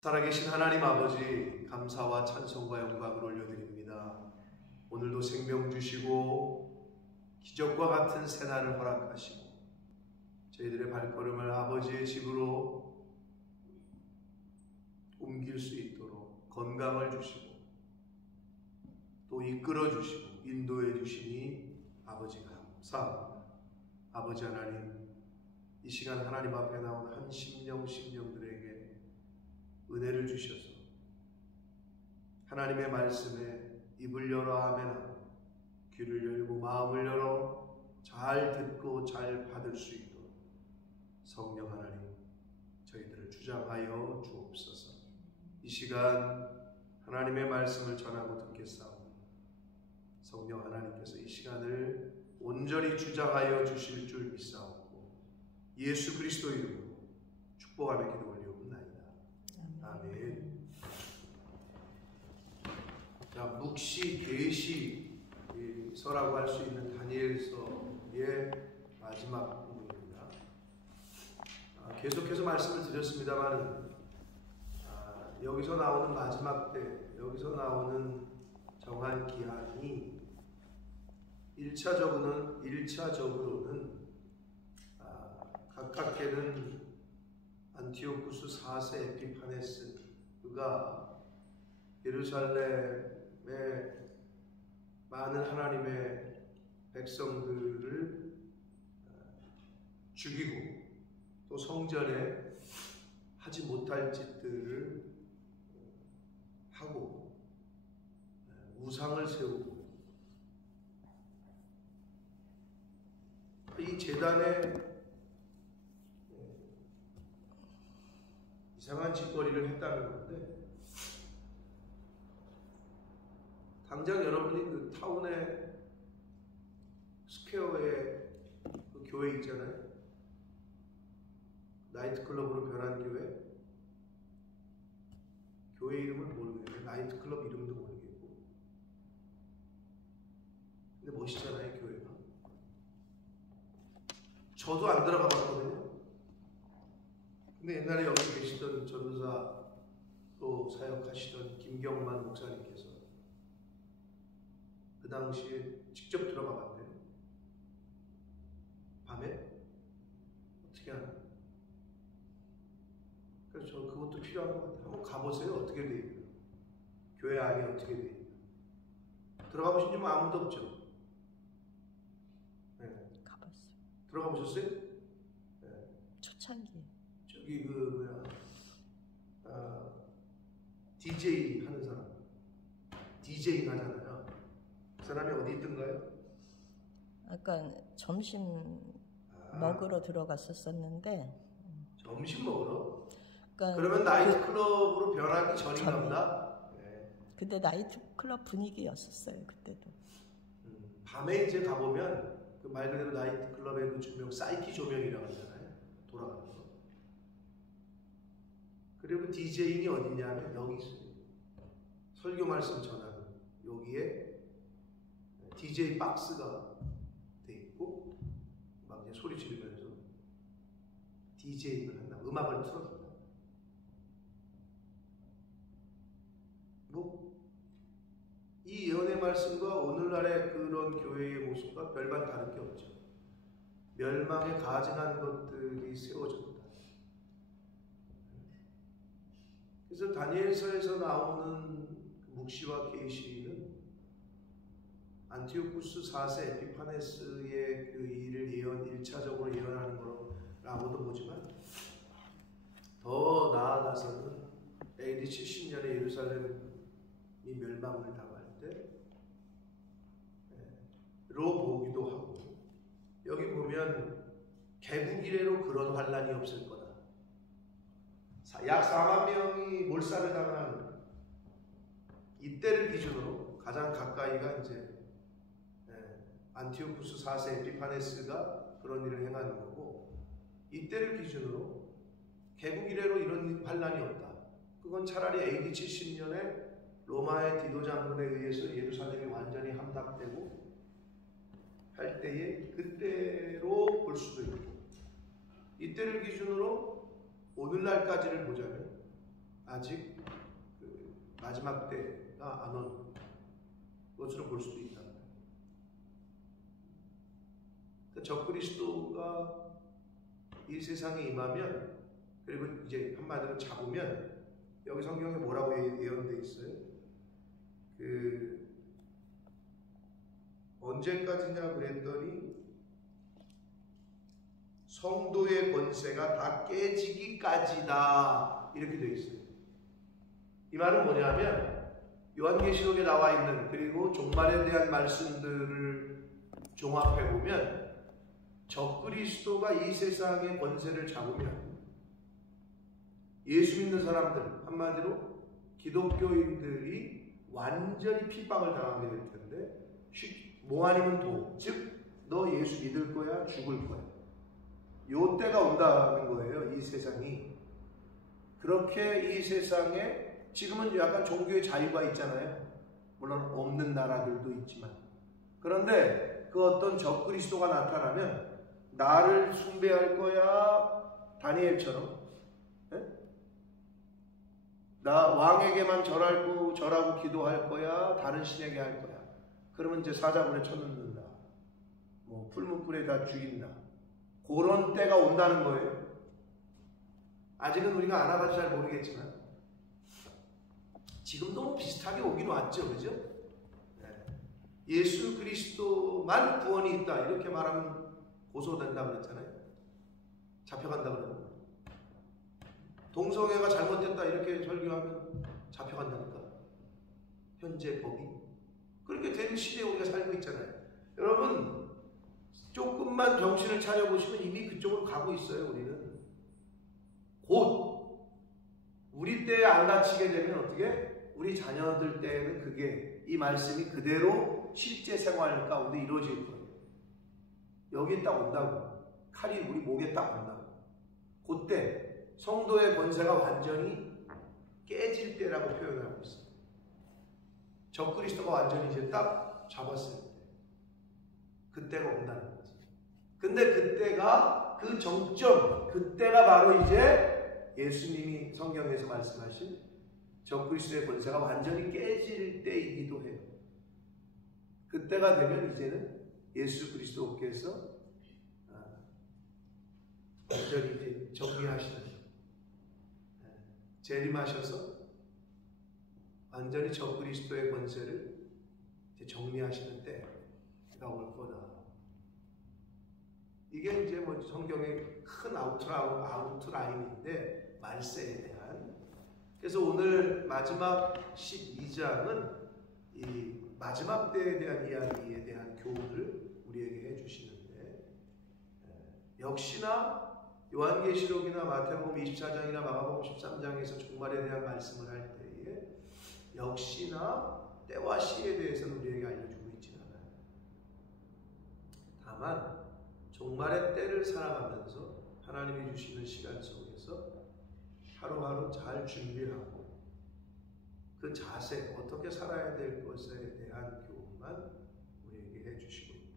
살아계신 하나님 아버지, 감사와 찬송과 영광을 올려드립니다. 오늘도 생명 주시고 기적과 같은 새날을 허락하시고 저희들의 발걸음을 아버지의 집으로 옮길 수 있도록 건강을 주시고 또 이끌어 주시고 인도해 주시니 아버지 감사합니다. 아버지 하나님, 이 시간 하나님 앞에 나온 한 심령들에게 은혜를 주셔서 하나님의 말씀에 입을 열어 아멘하고 귀를 열고 마음을 열어 잘 듣고 잘 받을 수 있도록 성령 하나님 저희들을 주장하여 주옵소서. 이 시간 하나님의 말씀을 전하고 듣겠사오니 성령 하나님께서 이 시간을 온전히 주장하여 주실 줄 믿사오고 예수 그리스도 이름으로 축복하며 기도 올리옵나이다. 아멘. 자, 묵시, 계시 서라고 할 수 있는 다니엘서의 마지막 부분입니다. 계속해서 말씀을 드렸습니다만 여기서 나오는 마지막 때, 여기서 나오는 정한 기한이 1차적으로는 가깝게는 안티오쿠스 4세 에피파네스가 예루살렘의 많은 하나님의 백성들을 죽이고 또 성전에 하지 못할 짓들을 하고 우상을 세우고 이 제단에 이상한 짓거리를 했다는 건데, 당장 여러분이 그 타운의 스퀘어에 그 교회 있잖아요. 나이트클럽으로 변한 교회 이름을 모르겠어요. 나이트클럽 이름도 모르겠고, 근데 멋있잖아요 교회가. 저도 안 들어가 봤거든요. 근데 옛날에 여기 계시던 전도사로 사역하시던 김경만 목사님께서 그 당시에 직접 들어가 봤대요. 밤에 어떻게 하나. 그래서 저 그것도 필요한 것 같아요. 한번 가보세요. 어떻게 돼 있나. 교회 안이 어떻게 돼 있나. 들어가 보신 분 아무도 없죠? 네. 가봤어요. 들어가 보셨어요? 네. 초창기. 저기 DJ 하는 사람, DJ 하잖아요. 그 사람이 어디 있던가요? 아까 점심 먹으러 들어갔었었는데. 점심 먹으러? 그러니까 그러면 나이트클럽으로 변하기 전인가 보다. 네. 근데 나이트클럽 분위기였었어요 그때도. 밤에 이제 가보면 그 말 그대로 나이트클럽의 그 조명, 사이키 조명이라고 하잖아요. 돌아가는 거. 그리고 DJ인이 어디냐면 여기 있어요. 설교 말씀 전하는 여기에 DJ 박스가 돼 있고 막 이제 소리 지르면서 DJ를 한다. 음악을 틀어준다. 이 예언의 말씀과 오늘날의 그런 교회의 모습과 별반 다를 게 없죠. 멸망에 가증한 것들이 세워졌다. 그래서 다니엘서에서 나오는 묵시와 계시는 안티오쿠스 4세 에피파네스의 그 일을 1차적으로 예언하는 거라고도 보지만 더 나아가서는 AD 70년에 예루살렘이 멸망을 당할 때로 보기도 하고, 여기 보면 개국 이래로 그런 환란이 없을 거다. 약 4만 명이 몰살을 당한 이때를 기준으로 가장 가까이가 이제 안티오쿠스 4세 에피파네스가 그런 일을 행하는 거고, 이때를 기준으로 개국 이래로 이런 환란이 없다. 그건 차라리 AD 70년에 로마의 디도 장군에 의해서 예루살렘이 완전히 함락되고 할 때에 그때로 볼 수도 있고, 이때를 기준으로 오늘날까지를 보자면 아직 그 마지막 때가 안 온 것으로 볼 수도 있다. 적그리스도가 이 세상에 임하면, 그리고 이제 한마디로 잡으면, 여기 성경에 뭐라고 예언되어 있어요? 그 언제까지냐 그랬더니 성도의 권세가 다 깨지기까지다, 이렇게 되어 있어요. 이 말은 뭐냐면 요한계시록에 나와 있는, 그리고 종말에 대한 말씀들을 종합해 보면 적그리스도가 이 세상의 권세를 잡으면 예수 믿는 사람들, 한마디로 기독교인들이 완전히 핍박을 당하게 될 텐데, 뭐 아니면 도, 즉 너 예수 믿을 거야, 죽을 거야, 요 때가 온다는 거예요. 이 세상이 그렇게, 이 세상에 지금은 약간 종교의 자유가 있잖아요. 물론 없는 나라들도 있지만, 그런데 그 어떤 적그리스도가 나타나면 나를 숭배할 거야, 다니엘처럼, 나 왕에게만 절하고 기도할 거야, 다른 신에게 할 거야. 그러면 이제 사자굴에 쳐넣는다, 뭐 풀무불에다 죽인다, 그런 때가 온다는 거예요. 아직은 우리가 알아봐도 잘 모르겠지만 지금도 뭐 비슷하게 오긴 왔죠, 그죠? 예수 그리스도만 구원이 있다 이렇게 말하면 고소된다 그랬잖아요. 잡혀간다 그러는 거예요. 동성애가 잘못됐다 이렇게 설교하면 잡혀간다니까, 현재 법이. 그렇게 된 시대에 우리가 살고 있잖아요. 여러분, 조금만 정신을 차려보시면 이미 그쪽으로 가고 있어요. 우리는 곧 우리 때에 안 다치게 되면 어떻게, 우리 자녀들 때에는 그게, 이 말씀이 그대로 실제 생활 가운데 이루어질 거예요. 여기 딱 온다고, 칼이 우리 목에 딱 온다고. 그때 성도의 권세가 완전히 깨질 때라고 표현하고 있어요. 적그리스도가 완전히 이제 딱 잡았을 때, 그때가 온다는 거지. 근데 그때가, 그 정점, 그때가 바로 이제 예수님이 성경에서 말씀하신 적그리스도의 권세가 완전히 깨질 때이기도 해요. 그때가 되면 이제는 예수 그리스도께서 완전히 이제 정리하시는, 재림하셔서 완전히 적그리스도의 권세를 이제 정리하시는 때가 올 거다. 이게 이제 뭐 성경의 큰 아우트라인인데, 말세에 대한. 그래서 오늘 마지막 12장은 이 마지막 때에 대한 이야기에 대한 교훈을 우리에게 해주시는데, 역시나 요한계시록이나 마태복음 24장이나 마가복음 13장에서 종말에 대한 말씀을 할 때에 역시나 때와 시에 대해서는 우리에게 알려주고 있지는 않아요. 다만 종말의 때를 살아가면서 하나님이 주시는 시간 속에서 하루하루 잘 준비하고 그 자세, 어떻게 살아야 될 것에 대한 교훈만 우리에게 해주시고 있다.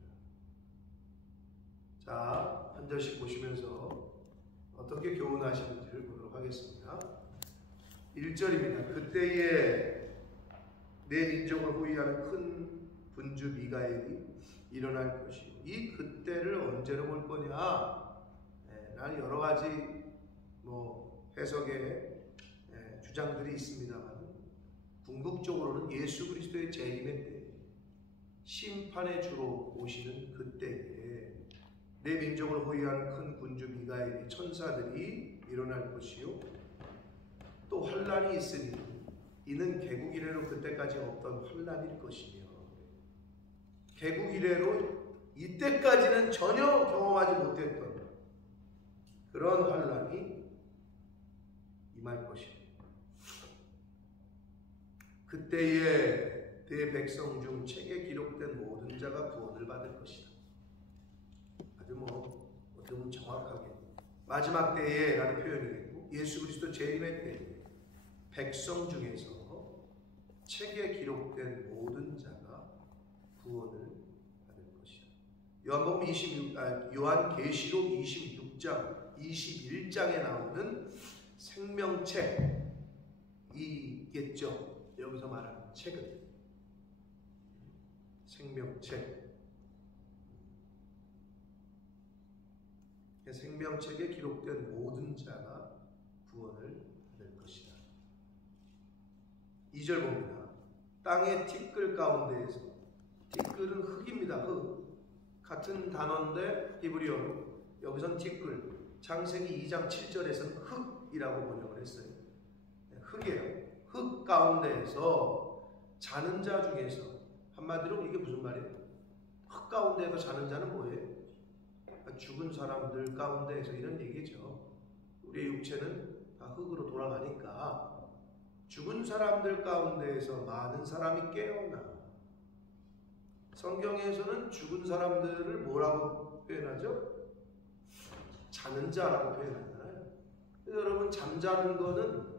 자, 한 절씩 보시면서 어떻게 교훈하시는지를 보도록 하겠습니다. 1절입니다. 그때에 내 민족을 호위하는 큰 군주 미가엘이 일어날 것이요. 이 그때를 언제로 볼 거냐? 라는 여러 가지 해석의 주장들이 있습니다만, 궁극적으로는 예수 그리스도의 재림의 때, 심판의 주로 오시는 그때에 내 민족을 호위하는 큰 군주 미가엘이, 천사들이 일어날 것이요. 또 환란이 있으니 이는 개국 이래로 그때까지 없던 환란일 것이며, 개국 이래로 이때까지는 전혀 경험하지 못했던 그런 환란이 임할 것이며, 그때에 내 백성 중 책에 기록된 모든 자가 구원을 받을 것이다. 아주 어떻게 보면 정확하게 마지막 때에 라는 표현이겠고, 예수 그리스도 재림의 때에 백성 중에서 책에 기록된 모든 자가 구원을 받을 것이다. 요한계시록 26장 21장에 나오는 생명책, 있겠죠. 여기서 말하는 책은 생명책. 생명책에 기록된 모든 자가 구원을 받을 것이다. 2절 봅니다. 땅의 티끌 가운데에서, 티끌은 흙입니다. 흙. 같은 단어인데 히브리어로 여기선 티끌, 창세기 2장 7절에서는 흙이라고 번역을 했어요. 흙이에요. 흙 가운데에서 자는 자 중에서, 한마디로 이게 무슨 말이에요? 흙 가운데에서 자는 자는 뭐예요? 죽은 사람들 가운데에서 이런 얘기죠. 우리의 육체는 다 흙으로 돌아가니까 죽은 사람들 가운데에서 많은 사람이 깨어나. 성경에서는 죽은 사람들을 뭐라고 표현하죠? 자는 자라고 표현하잖아요. 여러분, 잠자는 거는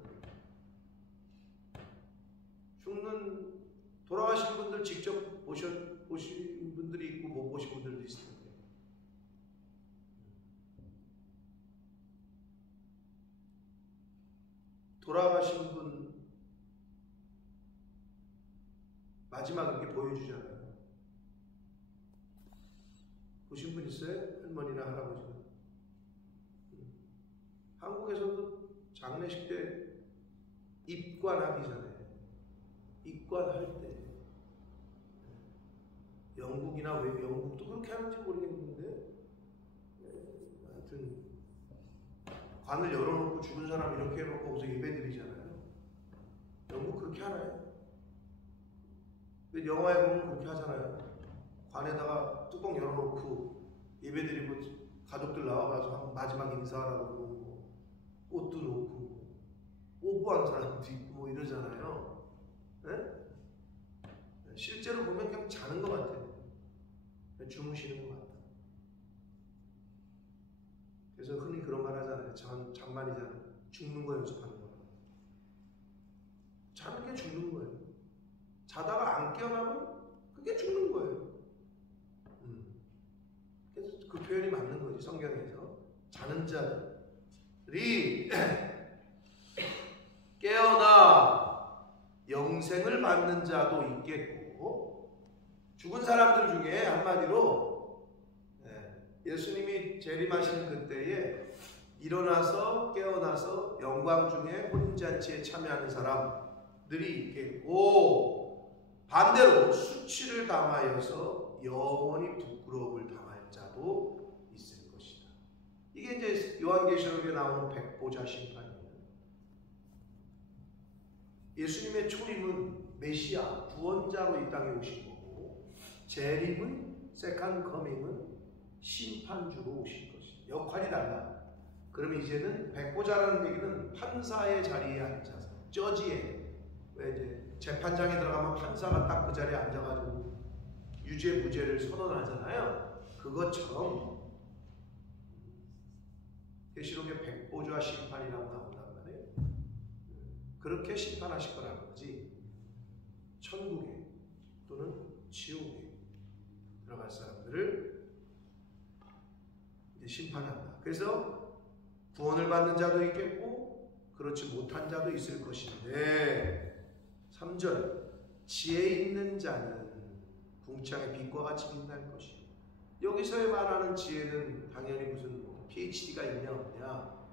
돌아가신 분들 직접 보신 분들이 있고 못 보신 분들도 있을 텐데, 돌아가신 분 마지막 이렇게 보여주잖아요. 보신 분 있어요? 할머니나 할아버지나. 한국에서도 장례식 때 입관하기 전에, 입관할 때, 영국이나 왜 영국도 그렇게 하는지 모르겠는데, 하여튼 관을 열어놓고 죽은 사람 이렇게 해놓고 거기서 예배드리잖아요. 영국 그렇게 하나요? 영화에 보면 그렇게 하잖아요. 관에다가 뚜껑 열어놓고 예배드리고 가족들 나와가서 마지막 인사하라고 그러고 꽃도 놓고 오부한 사람도 있고 뭐 이러잖아요. 네? 실제로 보면 그냥 자는 것 같아요. 주무시는 것 같다. 그래서 흔히 그런 말 하잖아요. 잠만이잖아요. 죽는 거 연습하는 거예요. 자는 게 죽는 거예요. 자다가 안 깨어나면 그게 죽는 거예요. 그래서 그 표현이 맞는 거지. 성경에서 자는 자들이 깨어나 영생을 받는 자도 있겠고, 죽은 사람들 중에 한마디로 예수님이 재림하시는 그때에 일어나서 깨어나서 영광 중에 혼인잔치에 참여하는 사람들이 있겠고, 반대로 수치를 당하여서 영원히 부끄러움을 당할 자도 있을 것이다. 이게 이제 요한계시록에 나오는 백보자 심판이에요. 예수님의 초림은 메시아, 구원자로 이 땅에 오신 거고, 재림은, 세컨드 커밍은 심판주로 오신 것이에요. 역할이 달라. 그러면 이제는 백보자라는 얘기는 판사의 자리에 앉아서, 저지에, 왜 이제 재판장에 들어가면 판사가 딱 그 자리에 앉아가지고 유죄 무죄를 선언하잖아요. 그것처럼 계시록에 백보자 심판이라고 나온단 말이에요. 그렇게 심판하실 거라는 거지. 천국에 또는 지옥에 들어갈 사람들을 이제 심판한다. 그래서 구원을 받는 자도 있겠고 그렇지 못한 자도 있을 것인데, 3절 지혜 있는 자는 궁창의 빛과 같이 빛날 것이요. 여기서의 말하는 지혜는 당연히 무슨 PhD가 있냐 없냐,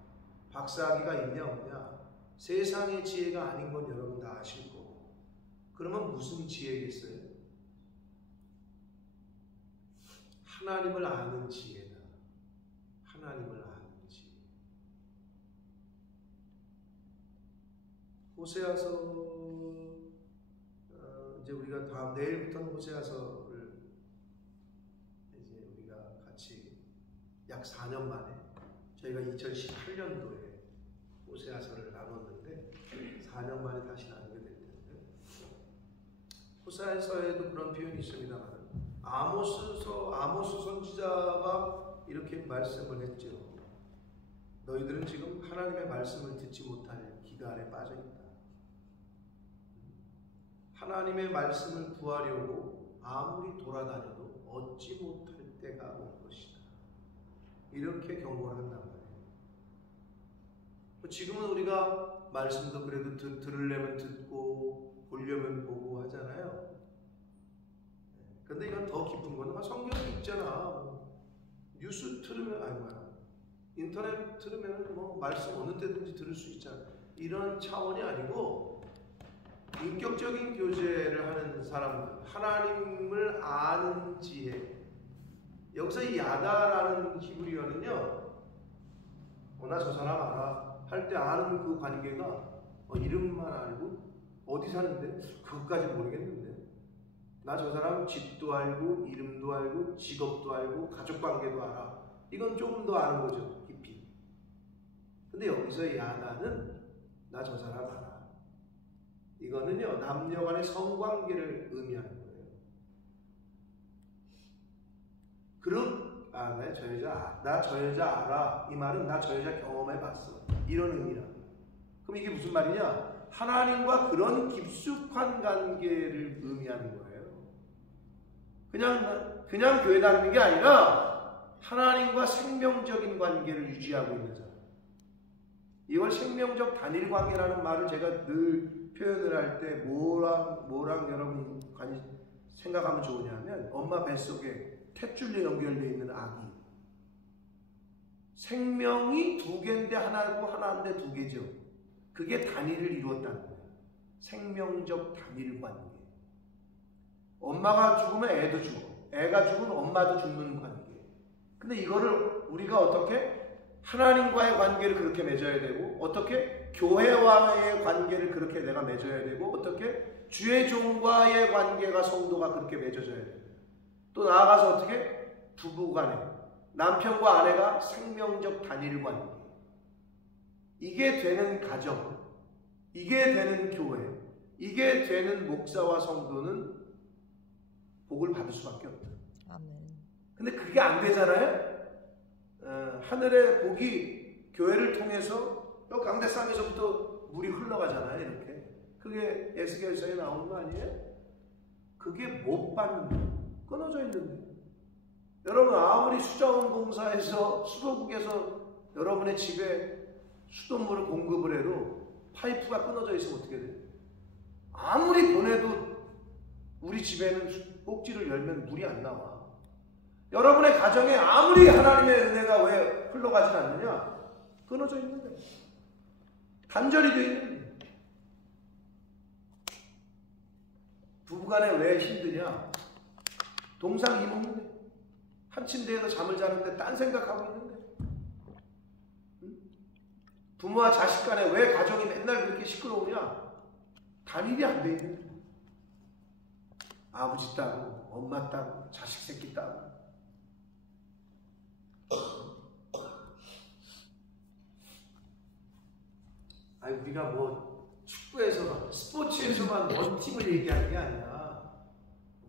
박사학위가 있냐 없냐, 세상의 지혜가 아닌 건 여러분 다 아실 거고. 그러면 무슨 지혜겠어요? 하나님을 아는 지혜다. 하나님을 아는 지혜. 호세아서, 이제 우리가 내일부터는 호세아서를 이제 우리가 같이 약 4년 만에, 저희가 2018년도에 호세아서를 나눴는데 4년 만에 다시 나누게 될 텐데, 호세아서에도 그런 표현이 있습니다만, 아모스 선지자가 이렇게 말씀을 했죠. 너희들은 지금 하나님의 말씀을 듣지 못할 기갈에 빠져 있다. 하나님의 말씀을 구하려고 아무리 돌아다녀도 얻지 못할 때가 올 것이다. 이렇게 경고를 한단 말이에요. 지금은 우리가 말씀도 그래도 들으려면 듣고 더 깊은 거는 성경에 있잖아. 뉴스 틀으면 아니 뭐야. 인터넷 틀으면 뭐 말씀 어느 때든지 들을 수 있잖아. 이런 차원이 아니고 인격적인 교제를 하는 사람들, 하나님을 아는 지혜. 여기서 이 야다라는 히브리어는요, 나 저 사람 알아 할 때 아는 그 관계가 이름만 알고 어디 사는데 그것까지 모르겠는데, 나 저 사람 집도 알고 이름도 알고 직업도 알고 가족관계도 알아. 이건 조금 더 아는 거죠, 깊이. 근데 여기서 야다는 나 저 사람 알아. 이거는요, 남녀 간의 성관계를 의미하는 거예요. 나 저 여자 알아. 이 말은 나 저 여자 경험해봤어. 이런 의미라. 그럼 이게 무슨 말이냐? 하나님과 그런 깊숙한 관계를 의미하는 거예요. 그냥 교회 다니는 게 아니라 하나님과 생명적인 관계를 유지하고 있는 사람. 이걸 생명적 단일 관계라는 말을 제가 늘 표현을 할 때 뭐랑 여러분이 생각하면 좋으냐면, 엄마 뱃속에 탯줄로 연결되어 있는 아기. 생명이 두 개인데 하나고 하나인데 두 개죠. 그게 단일을 이루었다는 거예요. 생명적 단일 관계. 엄마가 죽으면 애도 죽어. 애가 죽으면 엄마도 죽는 관계. 근데 이거를 우리가 어떻게 하나님과의 관계를 그렇게 맺어야 되고, 어떻게 교회와의 관계를 그렇게 내가 맺어야 되고, 어떻게 주의 종과의 관계가 성도가 그렇게 맺어져야 돼요. 또 나아가서 어떻게 부부간에 남편과 아내가 생명적 단일 관계. 이게 되는 가정, 이게 되는 교회, 이게 되는 목사와 성도는 복을 받을 수밖에 없다. 아멘. 근데 그게 안 되잖아요. 하늘의 복이 교회를 통해서 또 강대상에서부터 물이 흘러가잖아요. 이렇게. 그게 에스겔서에 나오는 거 아니에요? 그게 못 받는 거예요. 끊어져 있는데. 여러분, 아무리 수자원공사에서 수도국에서 여러분의 집에 수돗물을 공급을 해도 파이프가 끊어져 있으면 어떻게 돼요? 아무리 보내도 우리 집에는 꼭지를 열면 물이 안 나와. 여러분의 가정에 아무리 하나님의 은혜가 왜 흘러가지 않느냐? 끊어져 있는데. 단절이 되어 있는데. 부부간에 왜 힘드냐? 동상이몽인데. 한 침대에서 잠을 자는데 딴 생각하고 있는데. 부모와 자식 간에 왜 가정이 맨날 그렇게 시끄러우냐? 단일이 안 돼 있는데. 아버지 따고, 엄마 따고, 자식 새끼 따고. 아니, 우리가 뭐 축구에서만, 스포츠에서만 원팀을 얘기하는 게 아니라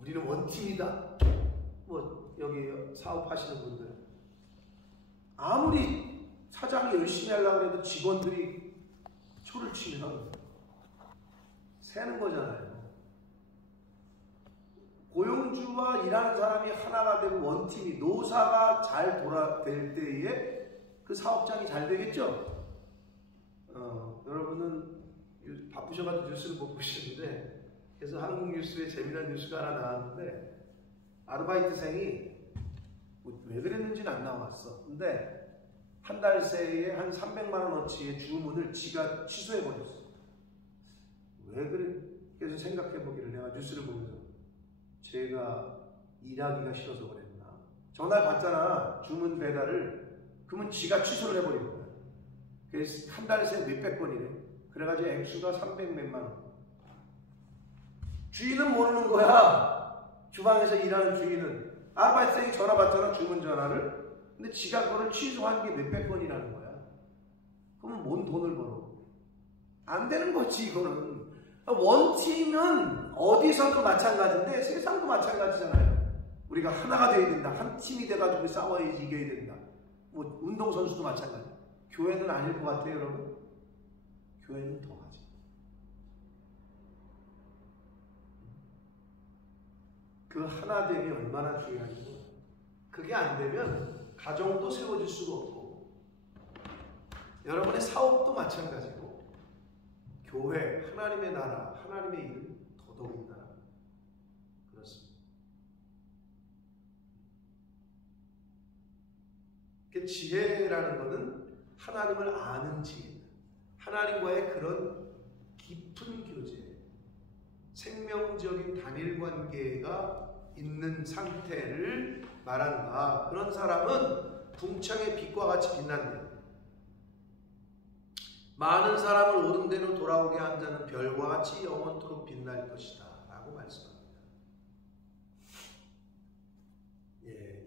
우리는 원팀이다. 뭐 여기 사업하시는 분들 아무리 사장이 열심히 하려고 해도 직원들이 초를 치면 새는 거잖아요. 고용주와 일하는 사람이 하나가 되고 원팀이, 노사가 잘 돌아될 때에 그 사업장이 잘 되겠죠? 여러분은 바쁘셔가지고 뉴스를 못 보시는데, 그래서 한국 뉴스에 재미난 뉴스가 하나 나왔는데, 아르바이트생이 왜 그랬는지는 안 나왔어. 근데 한 달 새에 한 300만 원어치의 주문을 지가 취소해버렸어. 왜 그래? 그래서 생각해보기를, 내가 뉴스를 보면서 제가 일하기가 싫어서 그랬나? 전화 받잖아, 주문 배달을. 그러면 지가 취소를 해버린 거야. 그래서 한 달 새 몇백 건이래. 그래가지고 액수가 300몇만 원. 주인은 모르는 거야. 주방에서 일하는 주인은. 아르바이트생이 전화 받잖아, 주문 전화를. 근데 지가 그걸 취소한 게 몇백 건이라는 거야. 그러면 뭔 돈을 벌어? 안 되는 거지, 이거는. 원팀은 어디서도 마찬가지인데 세상도 마찬가지잖아요. 우리가 하나가 되어야 된다. 한 팀이 돼가지고 싸워야지 이겨야 된다. 뭐 운동선수도 마찬가지. 교회는 아닐 것 같아요, 여러분. 교회는 더 하지. 그 하나됨이 얼마나 중요한지. 그게 안 되면 가정도 세워질 수가 없고, 여러분의 사업도 마찬가지고, 교회, 하나님의 나라, 하나님의 일, 더더군다나 그렇습니다. 이게 지혜라는 것은 하나님을 아는 지혜, 하나님과의 그런 깊은 교제, 생명적인 단일 관계가 있는 상태를 말한다. 그런 사람은 궁창의 빛과 같이 빛난다. 많은 사람을 옳은 대로 돌아오게 한 자는 별과 같이 영원토록 빛날 것이다 라고 말씀합니다.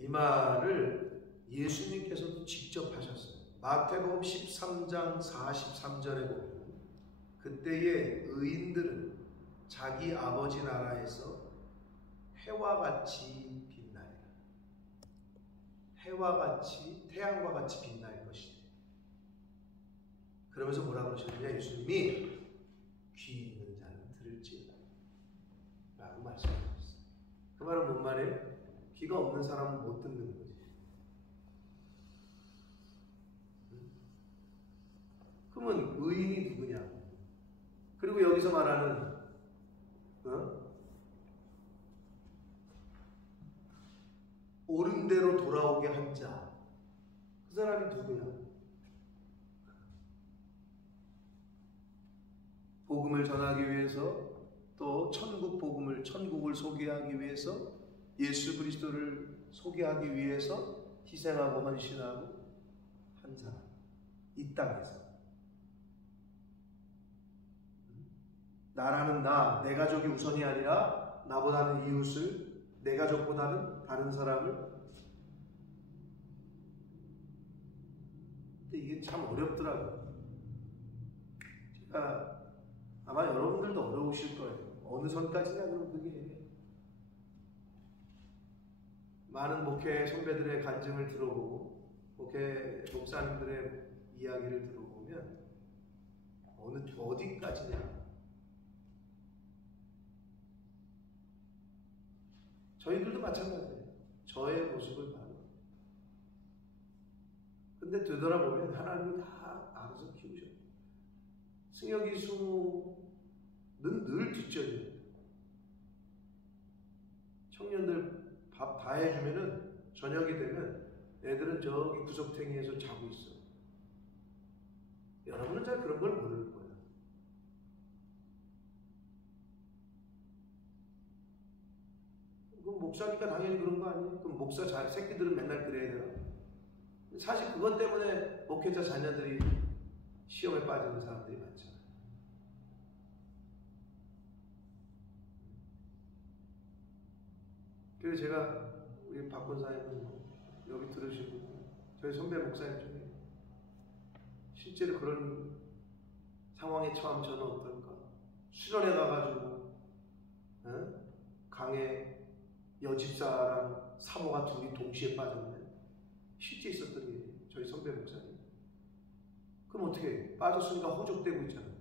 이 말을 예수님께서도 직접 하셨어요. 마태복음 13장 43절에 보면 그때의 의인들은 자기 아버지 나라에서 해와 같이 빛나리라. 해와 같이, 태양과 같이 빛날 것이다. 그러면서 뭐라고 하셨느냐? 예수님이 귀 있는 자는 들을지어다 라고 말씀하셨어요. 그 말은 뭔 말이에요? 귀가 없는 사람은 못 듣는 거지. 그러면 의인이 누구냐? 그리고 여기서 말하는 옳은 대로 돌아오게 한 자, 그 사람이 누구냐? 복음을 전하기 위해서, 또 천국을 소개하기 위해서, 예수 그리스도를 소개하기 위해서 희생하고 헌신하고 한 사람, 이 땅에서 나라는 내 가족이 우선이 아니라 나보다는 이웃을, 내 가족보다는 다른 사람을. 근데 이게 참 어렵더라고요. 제가 아마 여러분들도 어려우실 거예요. 어느 선까지냐 그럼 그게. 많은 목회 선배들의 간증을 들어보고 목회 목사님들의 이야기를 들어보면 어디까지냐. 저희들도 마찬가지예요. 저의 모습을 봐요. 근데 되돌아보면 하나님이 다 알아서 키우셔요. 승혁이 수는 늘 뒷전이에요. 청년들 밥 다 해주면은 저녁이 되면 애들은 저기 구석탱이에서 자고 있어. 여러분은 잘 그런 걸 모를 거예요. 그럼 목사니까 당연히 그런 거 아니에요? 그럼 목사 새끼들은 맨날 그래야 되나? 사실 그것 때문에 목회자 자녀들이 시험에 빠지는 사람들이 많잖아요. 그래서 제가 우리 박 권사님은 여기 들으시고 저희 선배 목사님 중에 실제로 그런 상황에 처하면 저는 어떨까? 수련회 가가지고 강에 여집사랑 사모가 둘이 동시에 빠졌네. 실제 있었던 일이에요. 저희 선배 목사님. 그럼 어떻게 해? 빠졌으니까 호적되고 있잖아요.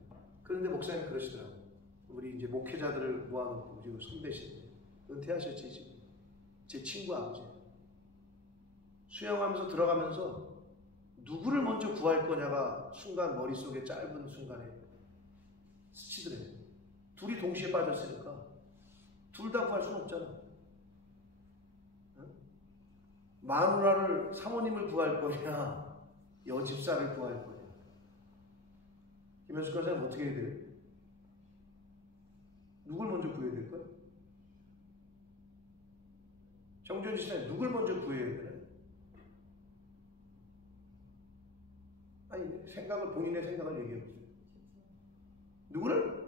그런데 목사님 그러시더라고요. 우리 이제 목회자들을 모아놓고 지금 선배신데 은퇴하셨지 지금. 제 친구 아버지. 수영하면서 들어가면서 누구를 먼저 구할 거냐가 순간 머릿속에 짧은 순간에 스치더래요. 둘이 동시에 빠졌으니까 둘 다 구할 수는 없잖아. 마누라를, 사모님을 구할 거냐, 여집사를 구할 거냐. 김현수 권사님 어떻게 해야 돼요? 누굴 먼저 구해야 될까요? 정준희 씨는 누굴 먼저 구해야 되나요? 아니, 본인의 생각을 얘기해 보세요. 누구를?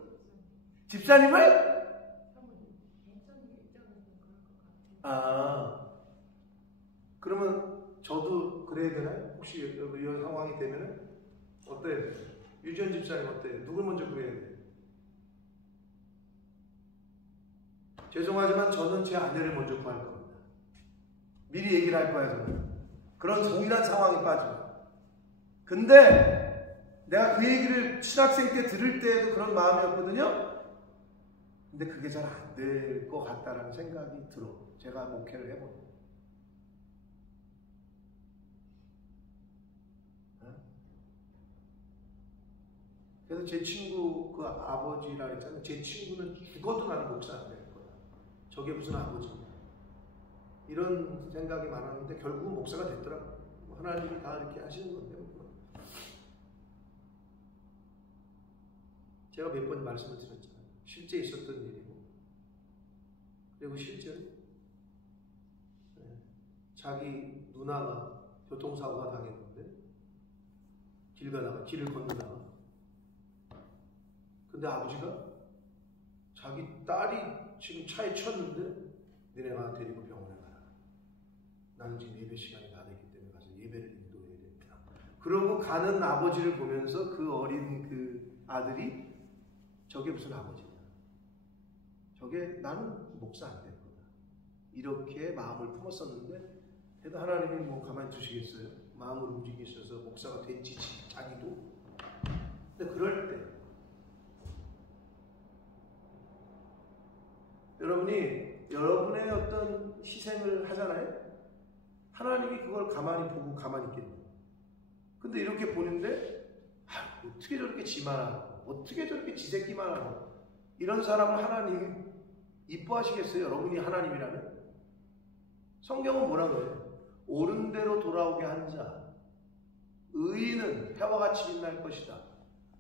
집사님을? 그러면 저도 그래야 되나요? 혹시 이런 상황이 되면은 어때요? 유지현 집사님 어때요? 누굴 먼저 구해야 돼요? 죄송하지만 저는 제 아내를 먼저 구할 겁니다. 미리 얘기를 할 거야 저는. 그런 동일한 상황에 빠지면. 근데 내가 그 얘기를 신학생 때 들을 때에도 그런 마음이었거든요. 근데 그게 잘 안 될 것 같다라는 생각이 들어. 제가 목회를 해보면. 그래서 제 친구 그 아버지라 했잖아요. 제 친구는 죽어도 나는 목사 안 될 거야. 저게 무슨 아버지냐. 이런 생각이 많았는데 결국은 목사가 됐더라고요. 하나님이 다 이렇게 하시는 건데. 제가 몇 번 말씀을 드렸잖아요. 실제 있었던 일이고, 그리고 실제로 자기 누나가 교통사고가 당했는데 길 가다가 길을 건너다가, 근데 아버지가 자기 딸이 지금 차에 쳤는데 너네가 데리고 병원에 가라. 나는 지금 예배 시간이 다 됐기 때문에 가서 예배를 인도해야 된다. 그러고 가는 아버지를 보면서 그 어린 그 아들이 저게 무슨 아버지냐. 저게 나는 목사 안 될 거다. 이렇게 마음을 품었었는데, 그래도 하나님이 뭐 가만히 두시겠어요? 마음을 움직이셔서 목사가 됐지, 자기도. 근데 그럴 때 여러분이 여러분의 어떤 희생을 하잖아요. 하나님이 그걸 가만히 보고 가만히 있겠네요. 근데 이렇게 보는데 어떻게 저렇게 지만 하고, 어떻게 저렇게 지새끼만 하고, 이런 사람을 하나님이 이뻐하시겠어요? 여러분이 하나님이라면? 성경은 뭐라 그래요? 옳은 대로 돌아오게 한 자, 의인은 해와 같이 빛날 것이다.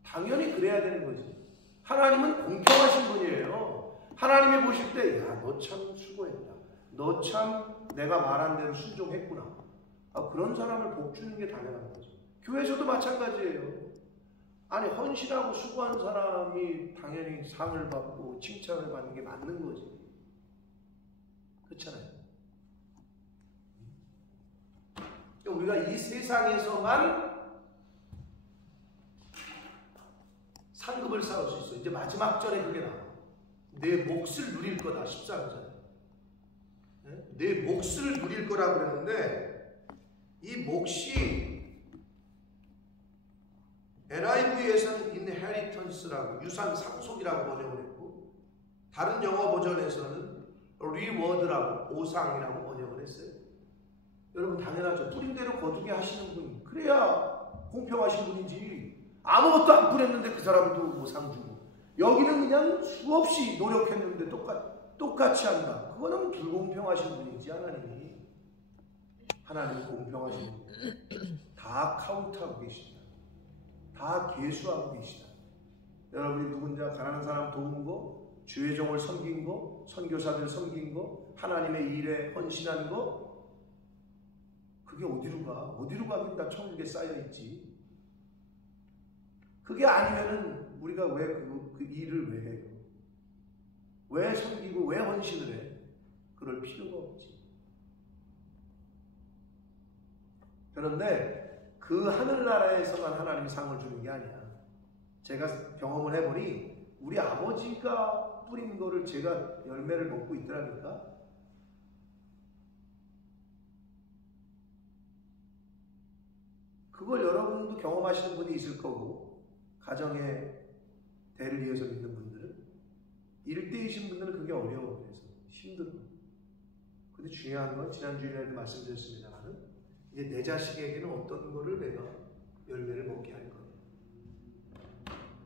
당연히 그래야 되는 거지. 하나님은 공평하신 분이에요. 하나님이 보실 때, 야, 너 참 수고했다. 너 참 내가 말한 대로 순종했구나. 그런 사람을 복 주는 게 당연한 거죠. 교회에서도 마찬가지예요. 아니, 헌신하고 수고한 사람이 당연히 상을 받고 칭찬을 받는 게 맞는 거지. 그렇잖아요. 우리가 이 세상에서만 상급을 쌓을 수 있어요. 이제 마지막 절에 그게 나와. 내 몫을 누릴 거다. 13절. 내 몫을 누릴 거라 그랬는데, 이 몫이 NIV에서는 inheritance라고, 유산 상속이라고 번역을 했고, 다른 영어 버전에서는 reward라고, 보상이라고 번역을 했어요. 여러분 당연하죠. 뿌린 대로 거두게 하시는 분, 그래야 공평하신 분이지. 아무것도 안 뿌렸는데 그 사람도 뭐 상 주고, 여기는 그냥 수없이 노력했는데 똑같이 한다. 그거는 불공평하신 분이지. 하나님은 공평하신 분. 다 카운트하고 계시다. 다 계수하고 계시다. 여러분이 누군가 가난한 사람 도운 거, 주의 종을 섬긴 거, 선교사들 섬긴 거, 하나님의 일에 헌신한 거, 그게 어디로 가? 어디로 가긴 다 천국에 쌓여있지. 그게 아니면은 우리가 왜 그 일을 왜 해요? 왜 섬기고 왜 헌신을 해? 그럴 필요가 없지. 그런데 그 하늘나라에서만 하나님이 상을 주는 게 아니야. 제가 경험을 해보니 우리 아버지가 뿌린 거를 제가 열매를 먹고 있더라니까. 그걸 여러분도 경험하시는 분이 있을 거고, 가정에 대를 이어서 믿는 분들은, 일대이신 분들은 그게 어려워. 그래서 힘들어. 근데 중요한 건 지난주에도 말씀드렸습니다만, 이제 내 자식에게는 어떤 거를 내가 열매를 먹게 할 거냐.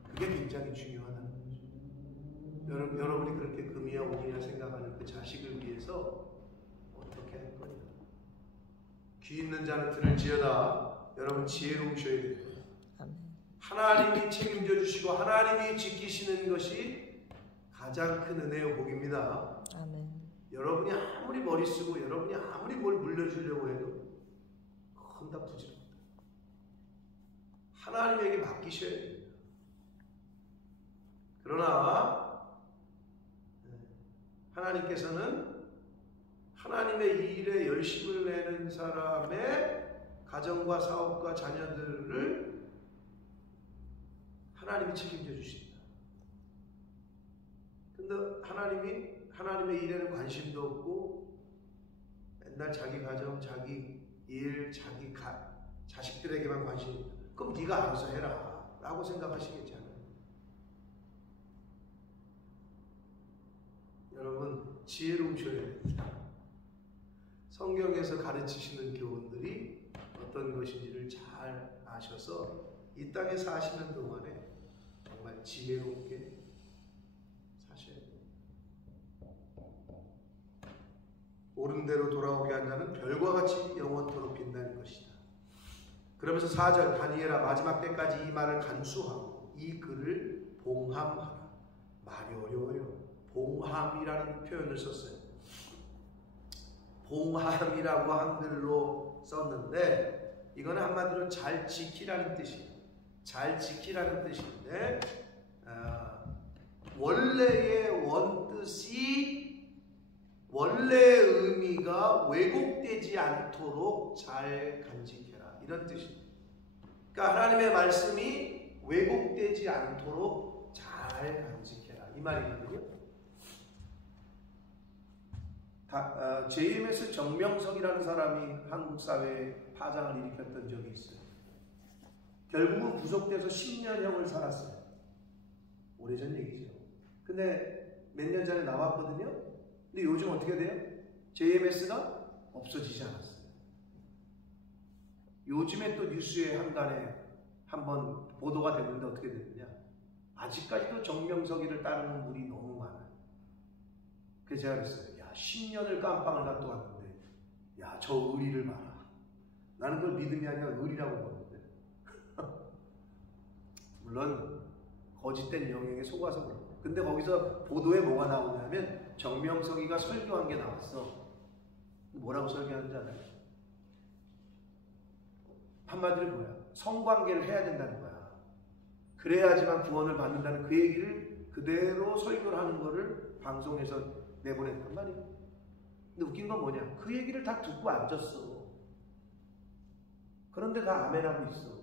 그게 굉장히 중요하다는 거죠. 여러분이 그렇게 금이야 오이야 생각하는 그 자식을 위해서 어떻게 할 거냐. 귀 있는 자는 들을지어다. 여러분 지혜로우셔야 돼요. 하나님이 책임져 주시고 하나님이 지키시는 것이 가장 큰 은혜요 복입니다. 아멘. 여러분이 아무리 머리 쓰고 여러분이 아무리 뭘 물려주려고 해도 그건 다 부질없다. 하나님에게 맡기셔야 됩니다. 그러나 하나님께서는 하나님의 일에 열심을 내는 사람의 가정과 사업과 자녀들을 하나님이 책임져 주신다. 근데 하나님의 일에는 관심도 없고 맨날 자기 가정, 자기 일, 자기 자식들에게만 관심이 있다. 그럼 네가 알아서 해라 라고 생각하시겠지 않아요? 여러분 지혜로우셔야 됩니다. 성경에서 가르치시는 교훈들이 어떤 것인지를 잘 아셔서 이 땅에 사시는 동안에 정말 지혜롭게 사셔야 돼요. 옳은 대로 돌아오게 한 자는 별과 같이 영원토록 빛날 것이다. 그러면서 4절 다니엘아 마지막 때까지 이 말을 간수하고 이 글을 봉함하라. 말이 어려워요. 봉함이라는 표현을 썼어요. 봉함이라고 한글로 썼는데 이거는 한마디로 잘 지키라는 뜻이에요. 잘 지키라는 뜻인데 원래의 원뜻이 원래의 의미가 왜곡되지 않도록 잘 간직해라 이런 뜻입니다. 그러니까 하나님의 말씀이 왜곡되지 않도록 잘 간직해라 이 말이거든요. JMS 정명석이라는 사람이 한국 사회에 파장을 일으켰던 적이 있어요. 결국은 구속돼서 10년형을 살았어요. 오래전 얘기죠. 근데 몇 년 전에 나왔거든요. 근데 요즘 어떻게 돼요? JMS가 없어지지 않았어요. 요즘에 또 뉴스의 한간에 한번 보도가 됐는데 어떻게 됐느냐? 아직까지도 정명석이를 따르는 분이 너무 많아요. 그래서 제가 그랬어요. 야, 10년을 깜빵을 놔두고 왔는데 야, 저 의리를 봐라. 나는 그걸 믿음이 아니라 의리라고 보는데 물론 거짓된 영역에 속아서 그래요. 근데 거기서 보도에 뭐가 나오냐면 정명석이가 설교한 게 나왔어. 뭐라고 설교하는지 알아요? 한마디로 뭐야? 성관계를 해야 된다는 거야. 그래야지만 구원을 받는다는 그 얘기를 그대로 설교를 하는 거를 방송에서 내보냈단 말이야. 근데 웃긴 건 뭐냐? 그 얘기를 다 듣고 앉았어. 그런데 다 아멘하고 있어.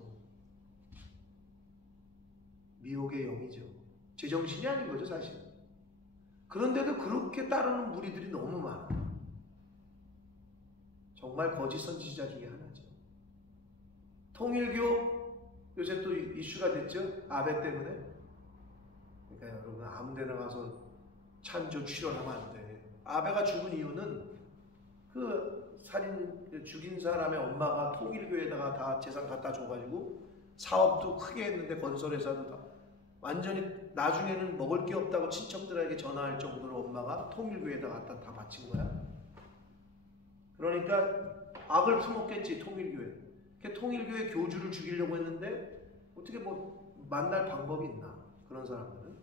미혹의 영이죠. 제정신이 아닌 거죠, 사실. 그런데도 그렇게 따르는 무리들이 너무 많아. 정말 거짓 선지자 중에 하나죠. 통일교 요새 또 이슈가 됐죠. 아베 때문에. 그러니까 여러분 아무 데나 가서 찬조 출연하면 안 돼. 아베가 죽은 이유는 그 살인 죽인 사람의 엄마가 통일교에다가 다 재산 갖다 줘가지고 사업도 크게 했는데 건설회사도 다 완전히 나중에는 먹을 게 없다고 친척들에게 전화할 정도로 엄마가 통일교에다 갖다 다 바친 거야. 그러니까 악을 품었겠지 통일교회. 통일교회 교주를 죽이려고 했는데 어떻게 뭐 만날 방법이 있나 그런 사람들은.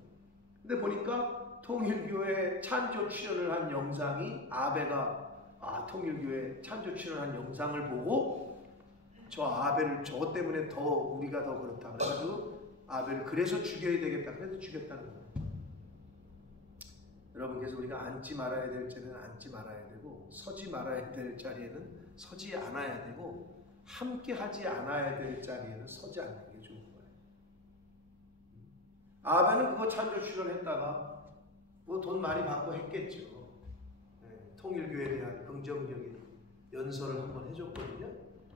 근데 보니까 통일교회 찬조 출연을 한 영상이 아베가 통일교회 찬조 출연한 영상을 보고 저 아베를 저것 때문에 더 우리가 더 그렇다 그래가지고 아벨을 그래서 죽여야 되겠다. 그래서 죽였다는 거예요. 여러분, 그래서 우리가 앉지 말아야 될 자리는 앉지 말아야 되고 서지 말아야 될 자리에는 서지 않아야 되고 함께 하지 않아야 될 자리에는 서지 않는 게 좋은 거예요. 아벨은 그거 찬조 출연했다가 뭐 돈 많이 받고 했겠죠. 통일교회에 대한 긍정적인 연설을 한번 해줬거든요.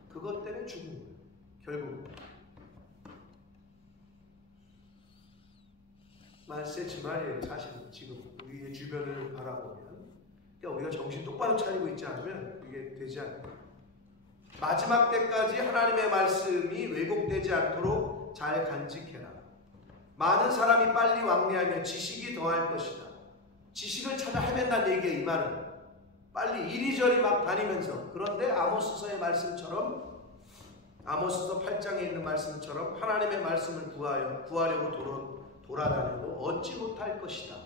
그것 때문에 죽은 거예요. 결국 말세지 말이에요. 사실 지금 우리의 주변을 바라보면 그러니까 우리가 정신 똑바로 차리고 있지 않으면 이게 되지 않아요. 마지막 때까지 하나님의 말씀이 왜곡되지 않도록 잘 간직해라. 많은 사람이 빨리 왕래하며 지식이 더할 것이다. 지식을 찾아 헤맨다는 얘기예요. 이 말은 빨리 이리저리 막 다니면서. 그런데 아모스서의 말씀처럼 아모스서 8장에 있는 말씀처럼 하나님의 말씀을 구하려고 돌아다녀도 얻지 못할 것이다